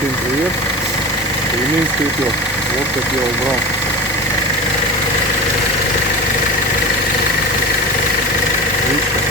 Всем привет. Тюменский утес. Вот как я убрал. Ручка.